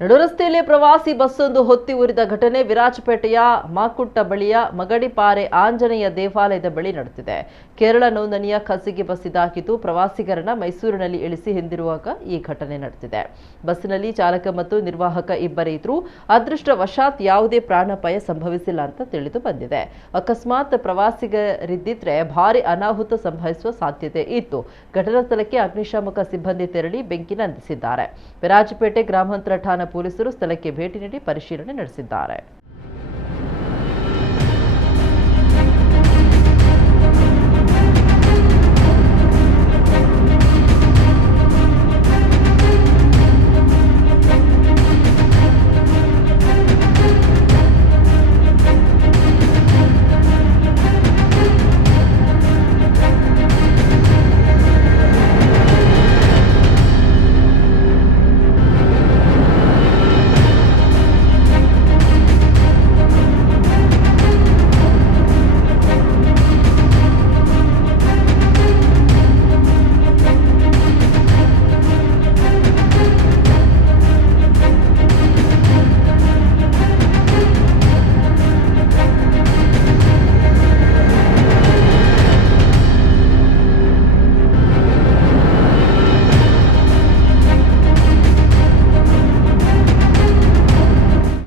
ನಡುರಸ್ತೆಯಲ್ಲಿ ಪ್ರವಾಸಿ ಬಸ್ಸೊಂದು ಹೊತ್ತಿ ಉರಿದ ಘಟನೆ ವಿರಾಜಪೇಟೆಯ ಮಾಕುಟ್ಟ ಬಳಿಯ ಮಗಡಿಪಾರೆ ಆಂಜನೇಯ ದೇವಾಲಯದ ಬಳಿ ನಡೆದಿದೆ. ಕೇರಳ ನೋಂದಣಿಯ ಖಾಸಗಿ ಬಸ್ ಇದಾಗಿದ್ದು ಪ್ರವಾಸಿಗರನ್ನ ಮೈಸೂರಿನಲ್ಲಿ ಇಳಿಸಿ ಹಿಂದಿರುವಾಗ ಈ ಘಟನೆ ನಡೆದಿದೆ. ಬಸ್ಸಿನಲ್ಲಿ ಚಾಲಕ ಮತ್ತು ನಿರ್ವಾಹಕ ಇಬ್ಬರಿದ್ದರು. ಅದೃಷ್ಟವಶಾತ್ ಯಾವುದೇ ಪ್ರಾಣಾಪಾಯ ಸಂಭವಿಸಿಲ್ಲ ಅಂತ ತಿಳಿದು ಬಂದಿದೆ. ಅಕಸ್ಮಾತ್ ಪ್ರವಾಸಿಗರಿದ್ದಿದ್ರೆ ಭಾರಿ ಅನಾಹುತ ಸಂಭವಿಸುವ ಸಾಧ್ಯತೆ ಇತ್ತು. ಘಟನಾ ಸ್ಥಳಕ್ಕೆ ಅಗ್ನಿಶಾಮಕ ಸಿಬ್ಬಂದಿ ತೆರಳಿ ಬೆಂಕಿ ನಂದಿಸಿದ್ದಾರೆ. ವಿರಾಜಪೇಟೆ ಗ್ರಾಮಾಂತರ ಠಾಣಾ ಪೊಲೀಸರು ಸ್ಥಳಕ್ಕೆ ಭೇಟಿ ನೀಡಿ ಪರಿಶೀಲನೆ ನಡೆಸಿದ್ದಾರೆ.